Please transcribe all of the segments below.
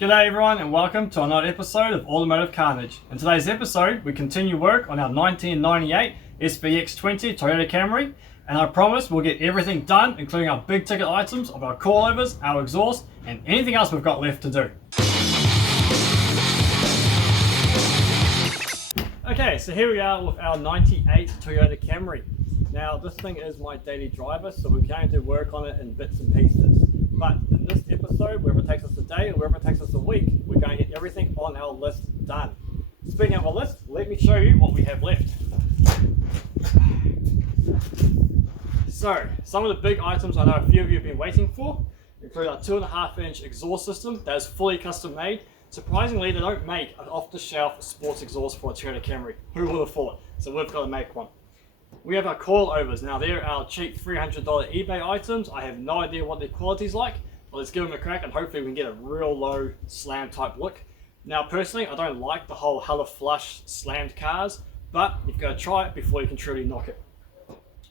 G'day everyone and welcome to another episode of Automotive Carnage. In today's episode we continue work on our 1998 sxv20 Toyota Camry, and I promise we'll get everything done including our big ticket items of our coilovers, our exhaust and anything else we've got left to do. Okay, so here we are with our 98 Toyota Camry. Now this thing is my daily driver, so we're going to work on it in bits and pieces. But in this episode, wherever it takes us a day or wherever it takes us a week, we're going to get everything on our list done. Speaking of our list, let me show you what we have left. So, some of the big items I know a few of you have been waiting for include our 2.5-inch exhaust system that is fully custom made. Surprisingly, they don't make an off-the-shelf sports exhaust for a Toyota Camry. Who would have thought? So we've got to make one. We have our coilovers. Now they're our cheap $300 eBay items. I have no idea what their quality's like, but let's give them a crack and hopefully we can get a real low slam type look. Now personally, I don't like the whole hella flush slammed cars, but you've got to try it before you can truly knock it.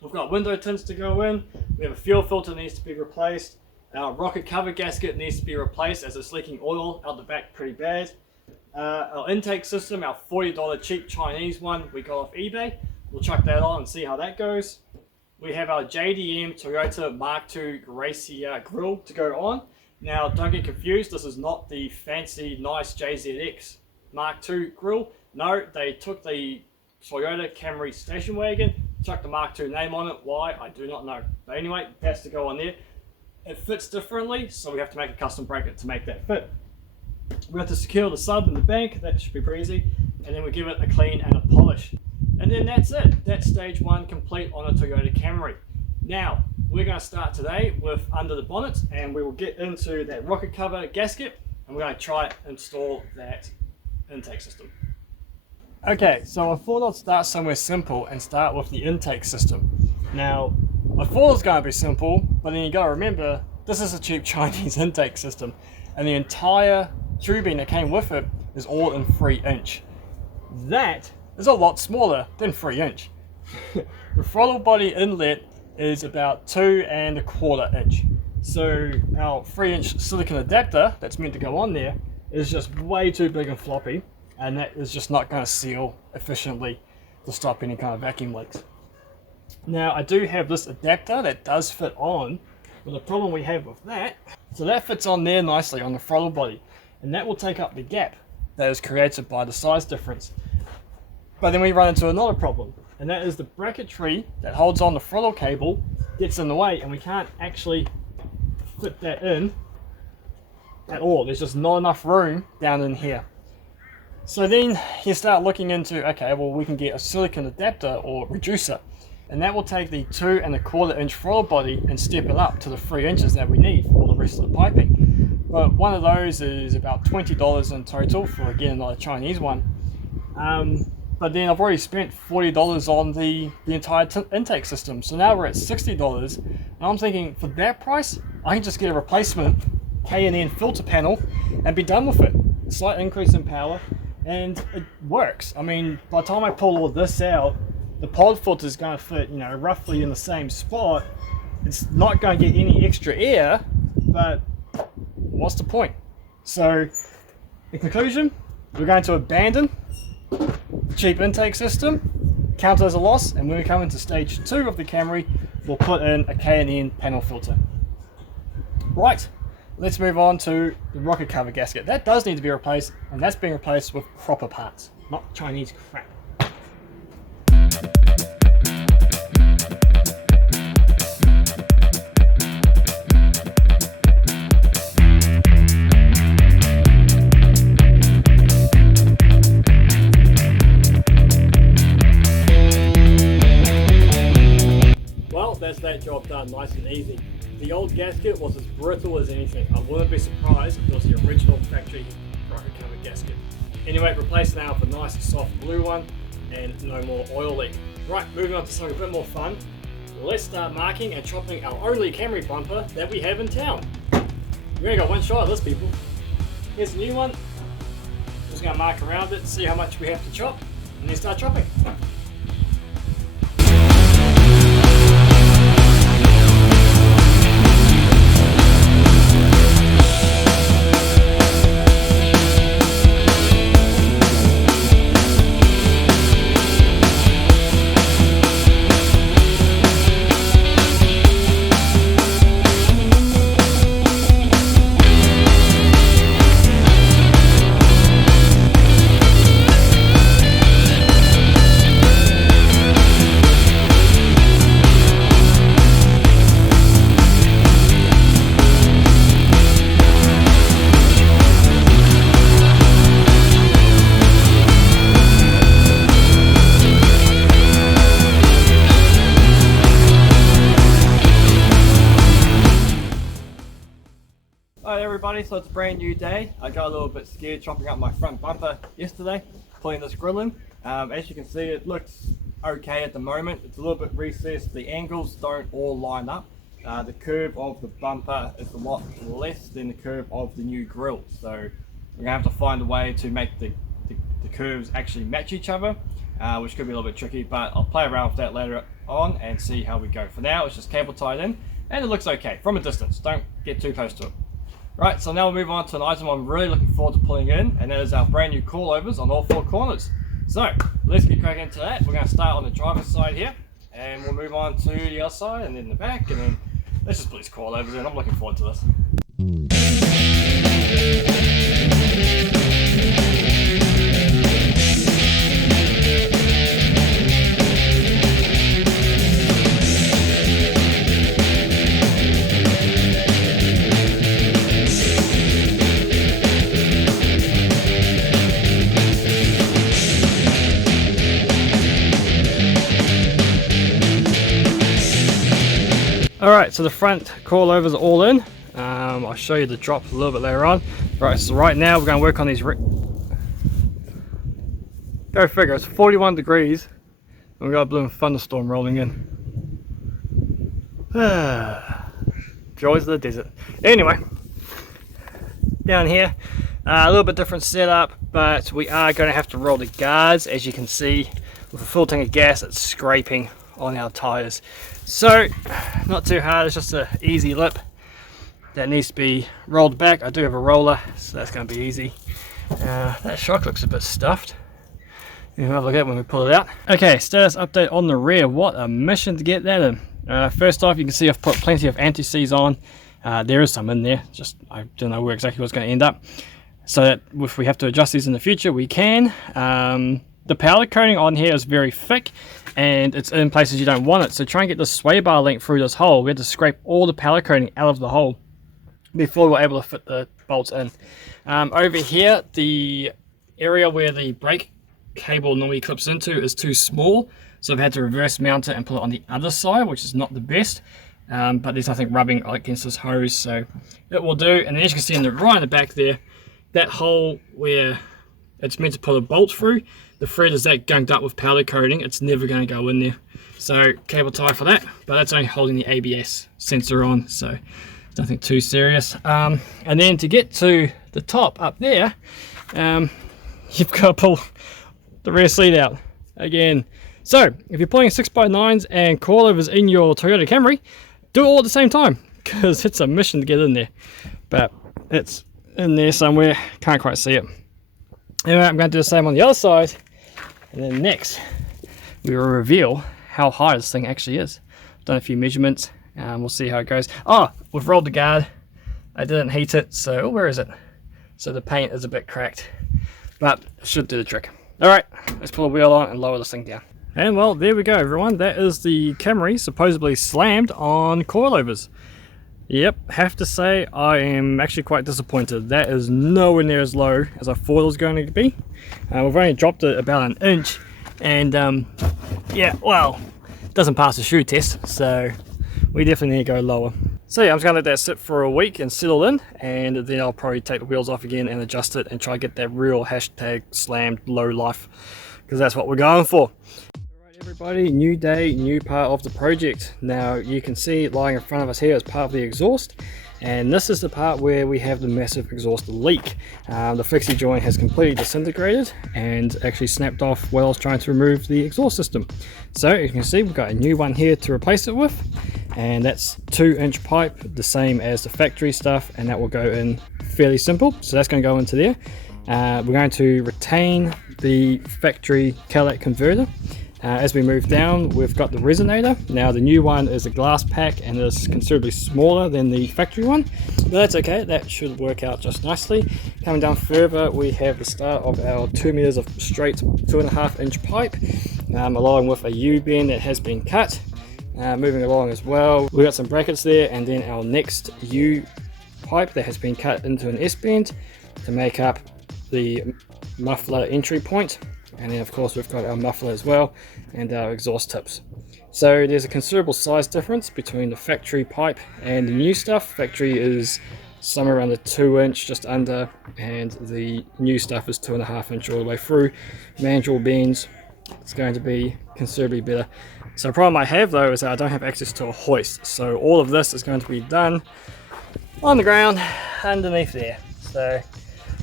We've got window tints to go in. We have a fuel filter that needs to be replaced. Our rocket cover gasket needs to be replaced as it's leaking oil out the back pretty bad. Our intake system, our $40 cheap Chinese one we got off eBay. We'll chuck that on and see how that goes. We have our JDM Toyota Mark II racy grille to go on. Now don't get confused, this is not the fancy nice JZX Mark II grille. No, they took the Toyota Camry station wagon, chucked the Mark II name on it. Why? I do not know. But anyway, that's to go on there. It fits differently, so we have to make a custom bracket to make that fit. We have to secure the sub in the bank, that should be pretty easy. And then we give it a clean and a polish. And then that's it. That's stage one complete on a Toyota Camry. Now, we're going to start today with under the bonnet and we will get into that rocket cover gasket and we're going to try and install that intake system. Okay, so I thought I'd start somewhere simple and start with the intake system. Now, I thought it was going to be simple, but then you got to remember, this is a cheap Chinese intake system and the entire tubing that came with it is all in 3-inch. That is a lot smaller than 3-inch. The throttle body inlet is about 2¼ inch. So our 3-inch silicon adapter that's meant to go on there is just way too big and floppy, and that is just not going to seal efficiently to stop any kind of vacuum leaks. Now I do have this adapter that does fit on, but the problem we have with that, so that fits on there nicely on the throttle body, and that will take up the gap that is created by the size difference. But then we run into another problem, and that is the bracketry that holds on the throttle cable gets in the way and we can't actually fit that in at all. There's just not enough room down in here. So then you start looking into, okay, well we can get a silicon adapter or reducer, and that will take the 2¼ inch throttle body and step it up to the 3 inches that we need for all the rest of the piping. But one of those is about $20 in total for, again, not a Chinese one. But then I've already spent $40 on the entire intake system. So now we're at $60. And I'm thinking, for that price, I can just get a replacement K&N filter panel and be done with it. A slight increase in power, and it works. I mean, by the time I pull all this out, the pod filter is going to fit, roughly in the same spot. It's not going to get any extra air, but what's the point? So, in conclusion, we're going to abandon cheap intake system, count it as a loss, and when we come into stage 2 of the Camry, we'll put in a K&N panel filter. Right, let's move on to the rocket cover gasket. That does need to be replaced, and that's being replaced with proper parts, not Chinese crap. That's that job done nice and easy. The old gasket was as brittle as anything. I wouldn't be surprised if it was the original factory rocket cover gasket. Anyway, replace now with a nice soft blue one and no more oil leak. Right, moving on to something a bit more fun. Let's start marking and chopping our only Camry bumper that we have in town. We only got one shot of this, people. Here's a new one. Just going to mark around it, see how much we have to chop, and then start chopping. everybody, so it's a brand new day. I got a little bit scared chopping up my front bumper yesterday, putting this grill in. As you can see, it looks okay at the moment. It's a little bit recessed, the angles don't all line up. The curve of the bumper is a lot less than the curve of the new grill, so we're going to have to find a way to make the curves actually match each other, which could be a little bit tricky, but I'll play around with that later on and see how we go. For now, it's just cable tied in, and it looks okay from a distance. Don't get too close to it. Right, so now we'll move on to an item I'm really looking forward to putting in, and that is our brand new coilovers on all four corners. So let's get cracking into that. We're going to start on the driver's side here, and we'll move on to the other side and then the back, and then let's just put these coilovers in. I'm looking forward to this. Alright, so the front coilovers are all in. I'll show you the drop a little bit later on. Right, so right now we're going to work on these. Go figure, it's 41 degrees and we've got a blooming thunderstorm rolling in. Joys of the desert. Anyway, down here, a little bit different setup, but we are going to have to roll the guards. As you can see, with a full tank of gas, it's scraping on our tyres. So not too hard, it's just an easy lip that needs to be rolled back. I do have a roller, so that's going to be easy. That shock looks a bit stuffed. We'll have a look at it when we pull it out. Okay, status update on the rear. What a mission to get that in. First off, you can see I've put plenty of anti-seize on. There is some in there, just I don't know where exactly what's going to end up, so that if we have to adjust these in the future we can. The powder coating on here is very thick and it's in places you don't want it, so try and get the sway bar link through this hole. We had to scrape all the powder coating out of the hole before we were able to fit the bolts in. Over here, the area where the brake cable normally clips into is too small, so I've had to reverse mount it and put it on the other side, which is not the best, but there's nothing rubbing against this hose, so it will do. And then as you can see right in the back there, that hole where it's meant to put a bolt through, the thread is that gunked up with powder coating, it's never going to go in there. So cable tie for that, but that's only holding the ABS sensor on, so nothing too serious. And then to get to the top up there, you've got to pull the rear seat out again. So if you're pulling 6x9s and coilovers in your Toyota Camry, do it all at the same time, because it's a mission to get in there. But it's in there somewhere, can't quite see it. Anyway, I'm going to do the same on the other side, and then next we will reveal how high this thing actually is. I've done a few measurements and we'll see how it goes. Oh, we've rolled the guard. I didn't heat it, so where is it? So the paint is a bit cracked, but it should do the trick. Alright, let's pull the wheel on and lower this thing down. And well, there we go everyone. That is the Camry supposedly slammed on coilovers. Yep, have to say I am actually quite disappointed. That is nowhere near as low as I thought it was going to be. We've only dropped it about an inch, and yeah, well, it doesn't pass the shoe test, so we definitely need to go lower. So yeah, I'm just going to let that sit for a week and settle in, and then I'll probably take the wheels off again and adjust it and try to get that real hashtag slammed low life, because that's what we're going for. Everybody, new day, new part of the project. Now you can see lying in front of us here is part of the exhaust, and this is the part where we have the massive exhaust leak. The flexi joint has completely disintegrated and actually snapped off while I was trying to remove the exhaust system. So as you can see, we've got a new one here to replace it with, and that's 2-inch pipe, the same as the factory stuff, and that will go in fairly simple. So that's going to go into there. We're going to retain the factory catalytic converter. As we move down, we've got the resonator. Now the new one is a glass pack and is considerably smaller than the factory one, but that's okay, that should work out just nicely. Coming down further, we have the start of our 2 meters of straight 2.5-inch pipe, along with a U-bend that has been cut. Moving along as well, we've got some brackets there, and then our next U pipe that has been cut into an S-bend to make up the muffler entry point. And then of course we've got our muffler as well and our exhaust tips. So there's a considerable size difference between the factory pipe and the new stuff. Factory is somewhere around the 2" just under, and the new stuff is 2.5" all the way through. Manual beans, it's going to be considerably better. So the problem I have though is that I don't have access to a hoist, so all of this is going to be done on the ground underneath there. So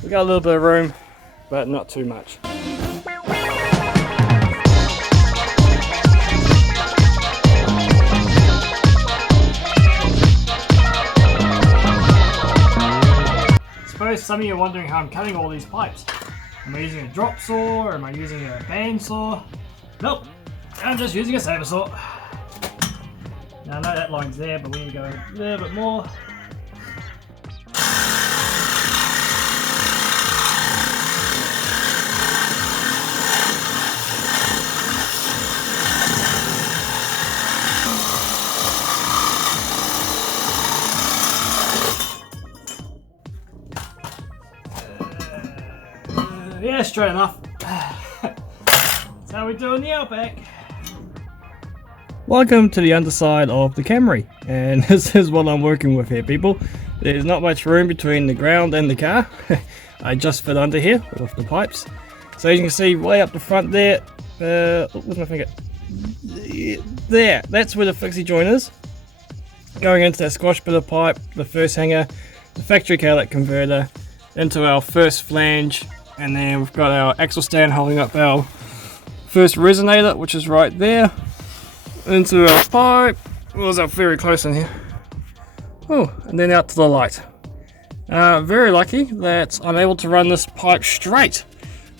we got a little bit of room, but not too much. Suppose some of you are wondering how I'm cutting all these pipes. Am I using a drop saw or am I using a band saw? Nope, I'm just using a saber saw. Now I know that line's there, but we need to go a little bit more. Yeah, straight enough. That's how we do in the Outback. Welcome to the underside of the Camry, and this is what I'm working with here, people. There's not much room between the ground and the car. I just fit under here with the pipes. So as you can see, way up the front there, where's my finger? There, that's where the fixie joint is. Going into that squash bit of pipe, the first hanger, the factory outlet converter, into our first flange, and then we've got our axle stand holding up our first resonator, which is right there, into our pipe. Was up very close in here. Oh, and then out to the light. Very lucky that I'm able to run this pipe straight,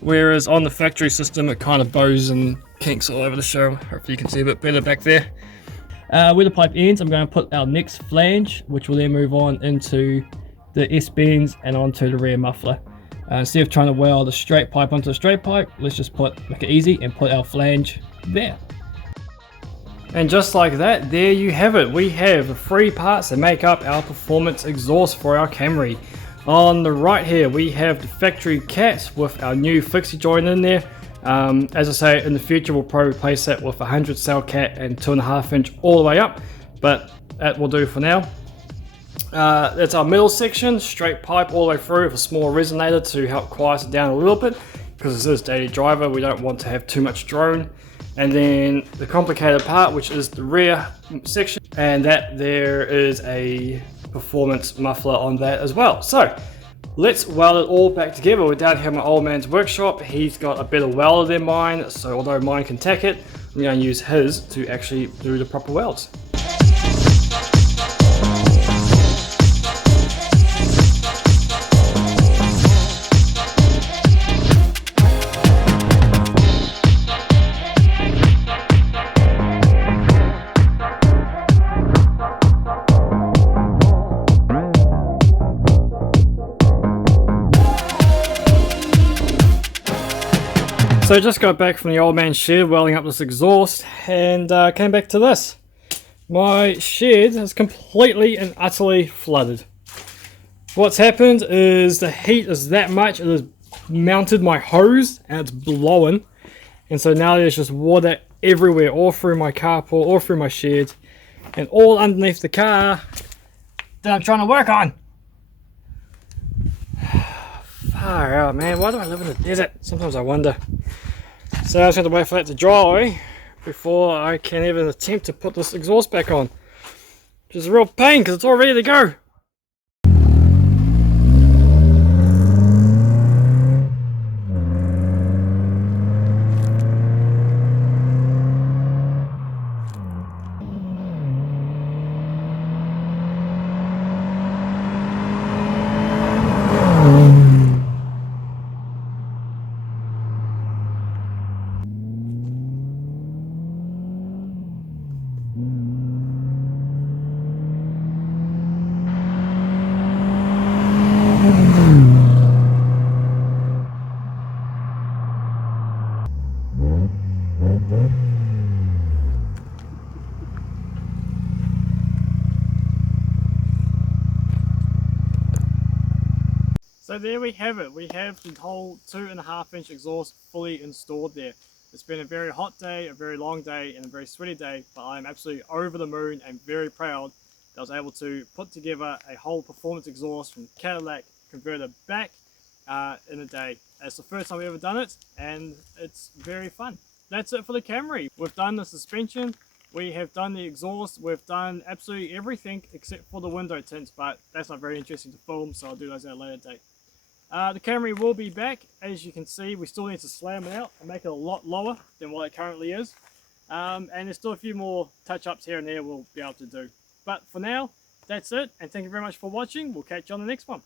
whereas on the factory system it kind of bows and kinks all over the show. Hopefully you can see a bit better back there. Where the pipe ends, I'm going to put our next flange, which will then move on into the S-bends and onto the rear muffler. Instead of trying to weld a straight pipe onto a straight pipe, let's just make it easy and put our flange there. And just like that, there you have it. We have the 3 parts that make up our performance exhaust for our Camry. On the right here, we have the factory cat with our new fixie joint in there. As I say, in the future we'll probably replace that with a 100 cell cat and 2.5" all the way up, but that will do for now. That's our middle section, straight pipe all the way through with a small resonator to help quiet it down a little bit, because this is daily driver, we don't want to have too much drone. And then the complicated part, which is the rear section, and that there is a performance muffler on that as well. So let's weld it all back together. We're down here at my old man's workshop. He's got a better welder than mine, so although mine can tack it, I'm going to use his to actually do the proper welds. So I just got back from the old man's shed welding up this exhaust, and came back to this. My shed is completely and utterly flooded. What's happened is the heat is that much, it has mounted my hose and it's blowing, and so now there's just water everywhere, all through my carport, all through my shed, and all underneath the car that I'm trying to work on. Far out, man. Why do I live in the desert? Sometimes I wonder. So I just have to wait for that to dry before I can even attempt to put this exhaust back on, which is a real pain because it's all ready to go. So there we have it. We have the whole 2.5" exhaust fully installed there. It's been a very hot day, a very long day, and a very sweaty day, but I'm absolutely over the moon and very proud that I was able to put together a whole performance exhaust from Cadillac converter back in a day. It's the first time I've ever done it, and it's very fun. That's it for the Camry. We've done the suspension, we have done the exhaust, we've done absolutely everything except for the window tints, but that's not very interesting to film, so I'll do those at a later date. The Camry will be back. As you can see, we still need to slam it out and make it a lot lower than what it currently is. And there's still a few more touch-ups here and there we'll be able to do. But for now, that's it, and thank you very much for watching. We'll catch you on the next one.